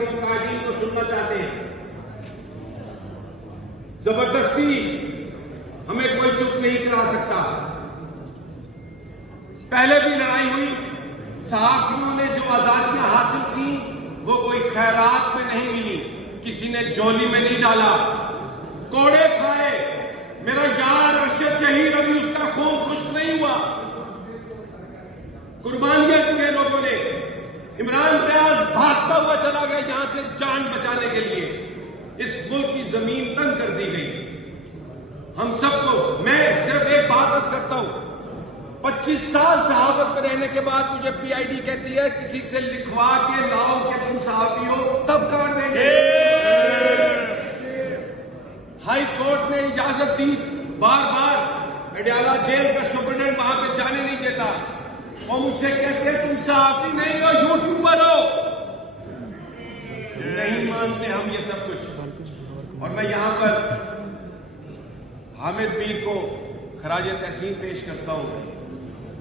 ہم ان قائدین کو سننا چاہتے ہیں. زبردستی ہمیں کوئی چپ نہیں کرا سکتا. پہلے بھی لڑائی ہوئی، صحافیوں نے جو آزادیاں حاصل کی وہ کوئی خیرات میں نہیں ملی، کسی نے جولی میں نہیں ڈالا، کوڑے کھائے. میرا یار ارشد شہید ابھی اس کا خون خشک نہیں ہوا. قربانیاں کیے لوگوں نے. عمران ریاض بھاگتا ہوا چلا گیا یہاں سے جان بچانے کے لیے. اس ملک کی زمین تنگ کر دی گئی. ہم سب کو، میں صرف ایک بات عرض کرتا ہوں، 25 سال صحافت میں رہنے کے بعد مجھے پی آئی ڈی کہتی ہے کسی سے لکھوا کے لاؤ کہ تم صحافی ہو تب کاٹ دیں گے. ہائی کورٹ نے اجازت دی، بار بار اڈیالہ جیل کا سپرڈنٹ وہاں پہ جانے نہیں دیتا. وہ مجھ سے کہتے تم صحافی نہیں ہو، یوٹیوبر ہو. نہیں مانتے ہم یہ سب کچھ. اور میں یہاں پر حامد میر کو خراج تحسین پیش کرتا ہوں.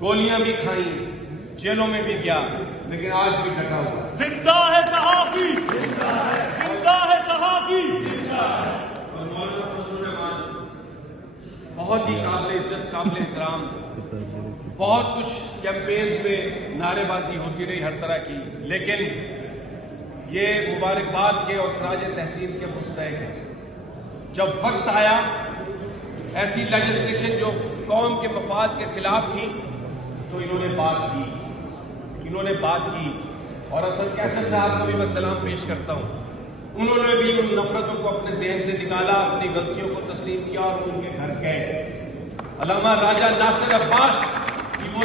گولیاں بھی کھائیں، جیلوں میں بھی گیا، لیکن آج بھی ڈٹا ہوا. زندہ ہے صحافی، زندہ ہے صحافی. اور مولانا فضل الرحمان بہت ہی قابل عزت، قابل احترام. بہت کچھ کیمپینز میں نعرے بازی ہوتی رہی ہر طرح کی، لیکن یہ مبارکباد کے اور خراج تحسین کے مستحق ہیں. جب وقت آیا ایسی لیجسلیشن جو قوم کے مفاد کے خلاف تھی تو انہوں نے بات کی. اور اسد کیسر صاحب کو بھی میں سلام پیش کرتا ہوں. انہوں نے بھی ان نفرتوں کو اپنے ذہن سے نکالا، اپنی غلطیوں کو تسلیم کیا اور ان کے گھر گئے. علامہ راجہ ناصر عباس کی وہ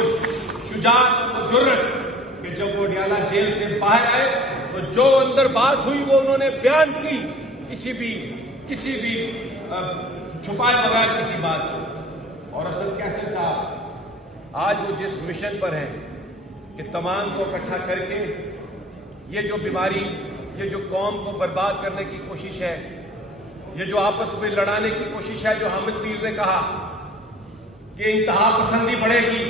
شجاعت اور وہ جرأت کہ جب وہ اڈیالہ جیل سے باہر آئے تو جو اندر بات ہوئی وہ انہوں نے بیان کی، کسی بھی چھپائے بغیر کسی بات کو. اور اسد کیسر صاحب آج وہ جس مشن پر ہیں کہ تمام کو اکٹھا کر کے یہ جو بیماری، یہ جو قوم کو برباد کرنے کی کوشش ہے، یہ جو آپس میں لڑانے کی کوشش ہے، جو حامد میر نے کہا کہ انتہا پسندی بڑھے گی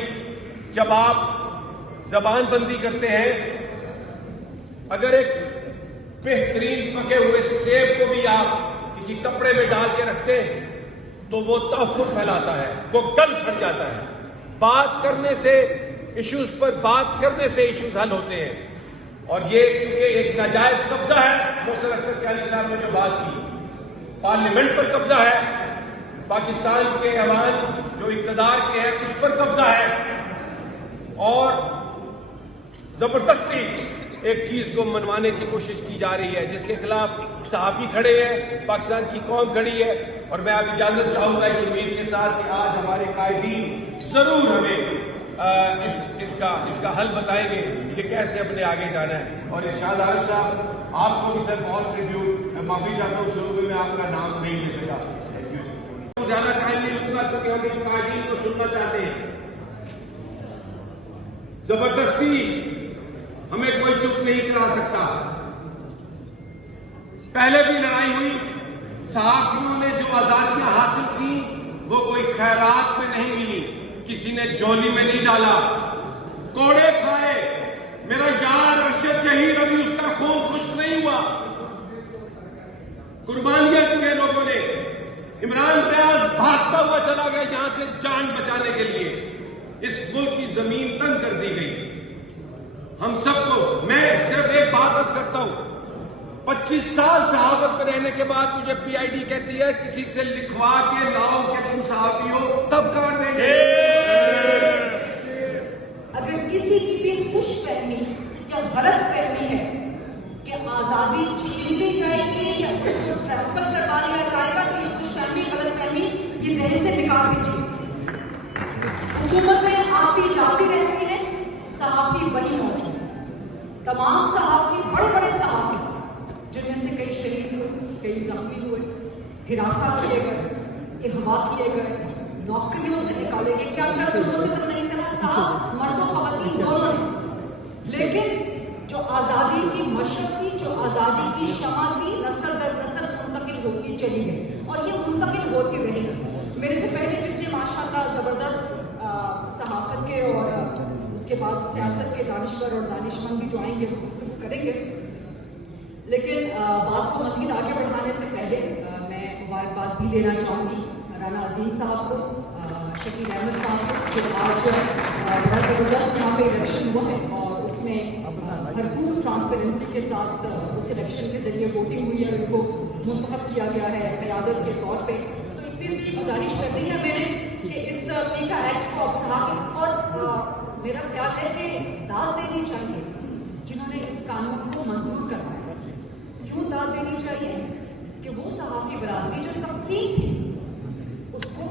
جب آپ زبان بندی کرتے ہیں. اگر ایک بہترین پکے ہوئے سیب کو بھی آپ کسی کپڑے میں ڈال کے رکھتے ہیں تو وہ تفرقہ پھیلاتا ہے، وہ گل سڑ جاتا ہے. بات کرنے سے ایشوز پر بات کرنے سے ایشوز حل ہوتے ہیں. اور یہ کیونکہ ایک ناجائز قبضہ ہے، محسن اختر کیانی صاحب نے جو بات کی، پارلیمنٹ پر قبضہ ہے، پاکستان کے عوام جو اقتدار کے ہیں اس پر قبضہ ہے، اور زبردستی ایک چیز کو منوانے کی کوشش کی جا رہی ہے جس کے خلاف صحافی کھڑے ہیں، پاکستان کی قوم کھڑی ہے. اور میں اب اجازت چاہوں گا اس امید کے ساتھ کہ آج ہمارے قائدین ضرور ہمیں اس کا حل بتائیں گے کہ کیسے اپنے آگے جانا ہے. اور ارشاد عارف صاحب آپ کو بھی سر بہت ٹریبیوٹ. میں معافی چاہتا ہوں شروع میں آپ کا نام نہیں لے سکا. زیادہ ٹائم نہیں لوں گا کیونکہ ہم ان قائدین کو سننا چاہتے ہیں. زبردستی ہمیں کوئی چپ نہیں کرا سکتا. پہلے بھی لڑائی ہوئی، صحافیوں نے جو آزادیاں حاصل کی وہ کوئی خیرات میں نہیں ملی، کسی نے جولی میں نہیں ڈالا، کوڑے کھائے. میرا یار ارشد شہید ابھی اس کا خون خشک نہیں ہوا. قربانیاں کیے لوگوں نے. عمران ریاض بھاگتا ہوا چلا گیا یہاں سے جان بچانے کے لیے. اس ملک کی زمین تنگ کر دی گئی. ہم سب کو، میں صرف ایک بات عرض کرتا ہوں، 25 سال صحافت میں رہنے کے بعد مجھے پی آئی ڈی کہتی ہے کسی سے لکھوا کے لاؤ کہ تم صحافی ہو تب کاٹ دیں گے. اگر کسی کی بھی خوش فہمی یا غلط فہمی ہے کہ آزادی چھین لی جائے گی یا اس کو ٹرمپل کروا لیا جائے گا تو یہ خوش فہمی، غلط فہمی یہ ذہن سے نکال دیجیے. حکومتیں آتی جاتی رہتی ہیں، صحافی وہی موجود. تمام صحافی، بڑے بڑے صحافی جن میں سے کئی شہید ہوئے، کئی زخمی ہوئے، ہراساں کیے گئے، اغوا کیے گئے، نوکریوں سے نکالے گئے، کیا کیا سنوں سے تک نہیں سنا، صاحب مرد و خواتین دونوں نے. لیکن جو آزادی کی مشرق تھی، جو آزادی کی شمع تھی، نسل در نسل منتقل ہوتی چلی گئی اور یہ منتقل ہوتی رہے گی. میرے سے پہلے جتنے ماشاءاللہ زبردست صحافت کے اور اس کے بعد سیاست کے دانشور اور دانشمند بھی جو آئیں گے وہ گفتگو کریں گے. لیکن بات کو مزید آگے بڑھانے سے پہلے میں مبارکباد بھی لینا چاہوں گی رانا عظیم صاحب کو، شکیل احمد صاحب کو، جو آج بڑا زبردست یہاں پہ الیکشن ہوا ہے اور اس میں بھرپور ٹرانسپیرنسی کے ساتھ اس الیکشن کے ذریعے ووٹنگ ہوئی ہے، ان کو منتخب کیا گیا ہے قیادت کے طور پہ. سو اتنی سی گزارش کرنی ہے میں نے کہ اس پیکا ایکٹ کو اب صحافی، اور میرا خیال ہے کہ داد دینی چاہیے جنہوں نے اس قانون کو منظور کروایا. کیوں داد دینی چاہیے؟ کہ وہ صحافی برادری جو تقسیم تھی اس کو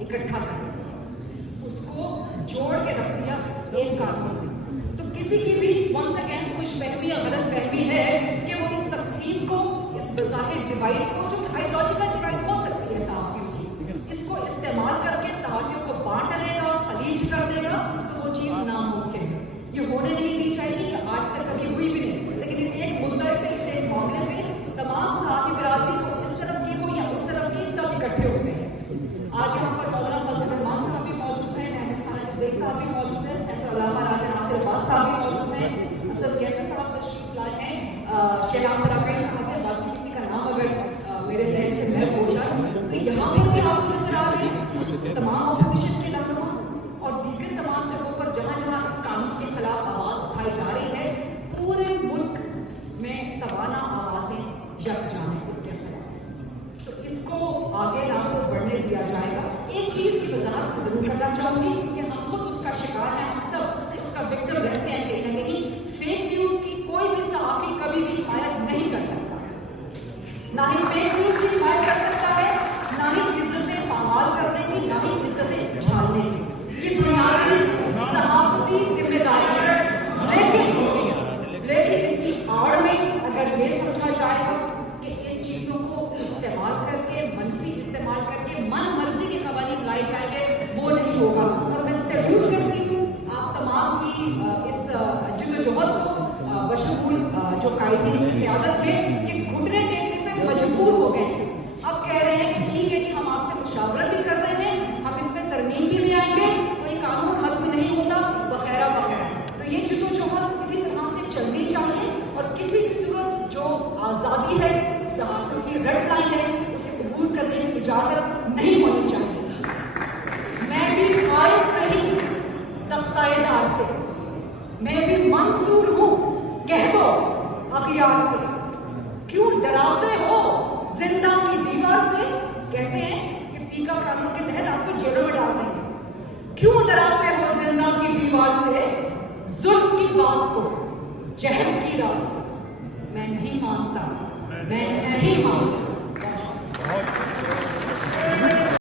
اکٹھا کر دیا، اس کو جوڑ کے رکھ دیا اس ایک قانون میں. تو کسی کی بھی ونس اگین خوش فہمی یا غلط فہمی ہے کہ وہ اس تقسیم کو، اس بظاہر ڈیوائڈ کو، جو کہ آئیڈیالوجیکل ڈیوائڈ ہو سکتی ہے صحافیوں کی، اس کو استعمال کر کے صحافیوں کو بانٹ لے گا، خلیج کر دے گا، تو وہ چیز ناممکن ہے. یہ ہونے نہیں دی جائے گی، کہ آج تک کبھی ہوئی بھی نہیں. لیکن اس ایک مدعے پہ، اس ایک معاملے پہ تمام صحافی برادری کو، اس طرف کی ہو یا اس طرف کی، سب اکٹھے ہو گئے ہیں. آج یہاں پر مولانا فضل الرحمان صاحب بھی موجود ہیں، محمد خان چغزئی صاحب بھی موجود ہیں، سینٹر علامہ راجہ ناصر عباس صاحب بھی موجود ہیں، اسد کیسر صاحب تشریف لائے ہیں، شہاب تراکڑی صاحب ہیں. باقی کسی کا نام اگر میرے ذہن سے محو ہو جائے تو یہاں پر بھی آپ کو نظر آ رہے ہیں تمام اپوزیشن کے رہنما اور دیگر تمام جگہوں پر جہاں جہاں اس قانون کے خلاف آواز اٹھائی جا رہی ہے. پورے ملک میں توانا آوازیں یکجا ہیں اس کے خلاف. تو اس کو آگے نہ تو بڑھنے دیا جائے گا. ایک چیز کی وضاحت ضرور کرنا چاہوں گی کہ ہم خود اس کا شکار ہیں، ہم سب اس کا وکٹم رہتے ہیں کہیں نہ کہیں. فیک نیوز کی کوئی بھی صحافی کبھی بھی حمایت نہیں کر سکتا، نہ ہی فیک نیوز کی حمایت کر سکتا ہے، نہ ہی عزتیں پامال کرنے کی، نہ ہی عزتیں اچھالنے کی. یہ بنیادی صحافتی ذمہ داری ہے. لیکن اس کی آڑ میں اگر یہ سمجھا جائے گا کہ ان چیزوں کو استعمال کر کے، منفی استعمال کر کے من مرضی کے قوانین لائے جائیں گے، وہ نہیں ہوگا. اور میں سیلیوٹ کرتی ہوں آپ تمام کی اس جدوجہد کو، بشمول جو قائدین کی قیادت میں، کہ گھٹنے ٹیکنے پہ مجبور ہو گئے ہیں. اب کہہ رہے ہیں کہ ٹھیک ہے جی، ہم آپ سے مشاورت بھی کر رہے ہیں، ہم اس میں ترمیم بھی لے آئیں گے، کوئی قانون حد میں نہیں ہوتا، وغیرہ وغیرہ. تو یہ جدوجہد اسی طرح سے چلنی چاہیے اور کسی بھی صورت جو آزادی ہے، صحافیوں کی ریڈ لائن ہے، اسے عبور کرنے کی اجازت نہیں ہونی چاہیے. میں بھی خائف نہیں تختہ دار سے، میں بھی منصور ہوں کہہ دو اغیار سے. کیوں ڈراتے ہو زندہ کی دیوار سے؟ کہتے ہیں کہ پیکا قانون کے تحت آپ کو جیلوں میں ڈال دیں گے. کیوں ڈراتے ہو زندہ کی دیوار سے؟ ظلم کی بات کو، جہل کی رات کو میں نہیں مانتا، میں نہیں مانتا.